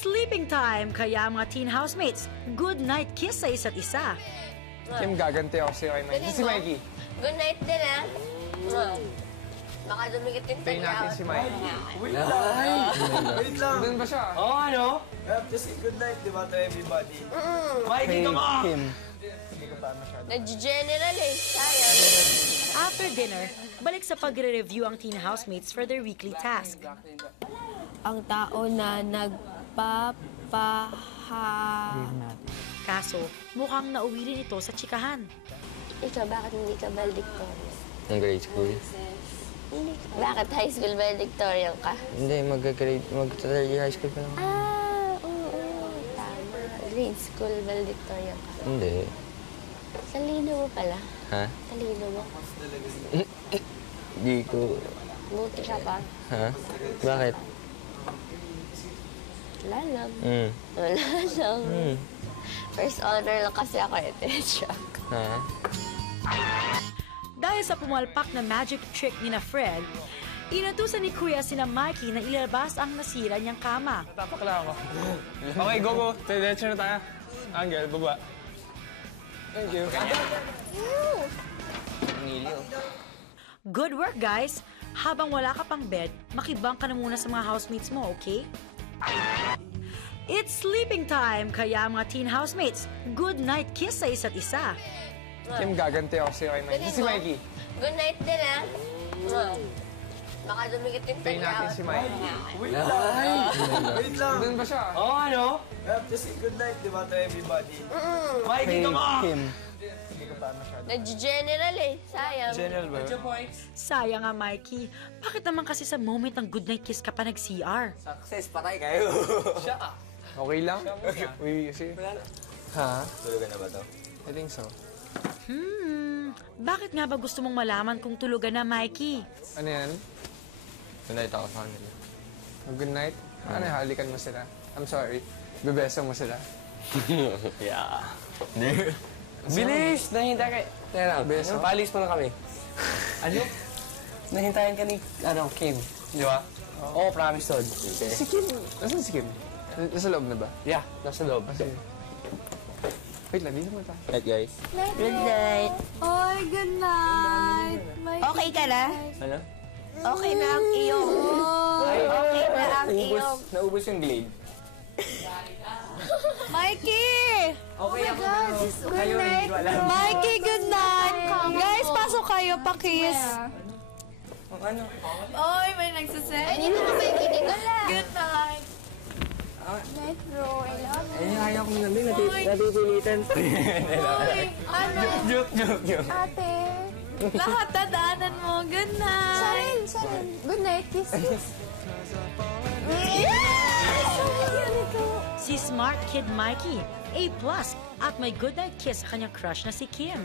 sleeping time, kaya mga teen housemates, good night kiss sa isa't isa. Kim, gaganti ako sa'yo kay Mikey. Si Mikey. Good night din, ah. Baka dumikit yung Tayo natin si Mikey. Wait lang. Wait lang. Doon ba siya? Oo, ano? We have to say good night, di ba, to everybody? Mikey, Hey, come on! Kim. Hindi ko pa masyado. Nag-general eh. Sayang. After dinner, balik sa pagre-review ang teen housemates for their weekly task. Ang tao na Kaso, mukhang nauwi rin ito sa chikahan. Ikaw, bakit hindi ka valedictorian? Ng grade school? Hindi. Bakit high school valedictorian ka? Hindi, mag-third year high school pa lang. Oo. Tama. Grade school valedictorian ka. Hindi. Talino mo pala. Ha? Talino mo. Di ko... Buti ka pa. Ha? Bakit? Wala lang. Hmm. Wala lang. First honor lang kasi ako eh. Shock. Ha? Dahil sa pumalpak na magic trick ni na Fred, inutusan ni Kuya sina Mikey na ilalabas ang nasira niyang kama. Tapak lang ako. Okay, go. Diretso na tayo. Angel, baba. Thank you. Good work, guys! Habang wala ka pang bed, makibang ka na muna sa mga housemates mo, okay? It's sleeping time, kaya mga teen housemates, good night kiss sa isa't isa. Kim, gaganti ako sa'yo kay Mikey. Si Mikey. Good night din, ah. Baka dumikit yung Tayo natin si Mikey. Wait lang. Wait lang. Doon ba siya? Oo, ano? We have to say good night, di ba, to everybody? Mikey, Hey, come on! Kim. Hindi ko pa masyado. Nag-general eh. Sayang. General ba yun? Sayang nga, Mikey. Bakit naman kasi sa moment ng good night kiss ka pa nag-CR? Success, patay kayo. Siya. Okay lang? Uy, kasi... Ha? Tulugan na ba to? I think so. Bakit nga ba gusto mong malaman kung tulugan na, Mikey? Ano yan? Tonight ako sa kanila. Oh, good night? Ano, halikan mo sila? I'm sorry. Bebeso mo sila? Yeah. Bilis! Nahintay ka... Teka lang, Beso? palis pa na kami. Ano? Nahintayan ka ni, Kim. Di ba? Oo, promise, Todd. Okay. Si Kim. Nasaan si Kim? Nasa loob na ba? Yeah, nasa loob. Kasi... Wait lang, dito mo tayo. Night, guys. Good night. Oy, good night. Okay ka na? Ano? Okay na ang iyong. Okay na ang iyong. Naubos yung glade. Mikey! Okay ako. Good night. Mikey, good night. Guys, pasok kayo, pa-kiss. Ano? Oy, may nagsasend. Hindi naman may kinikala. Good night. Night, bro. I love you. Ay, ayaw ko namin. Natitilitan. Oy, ano? Joke. Ate. Lahat dadaanan mo. Good night. Sharon. Good night, kisses. Si smart kid Mikey, A+, at may good night kiss sa kanyang crush na si Kim.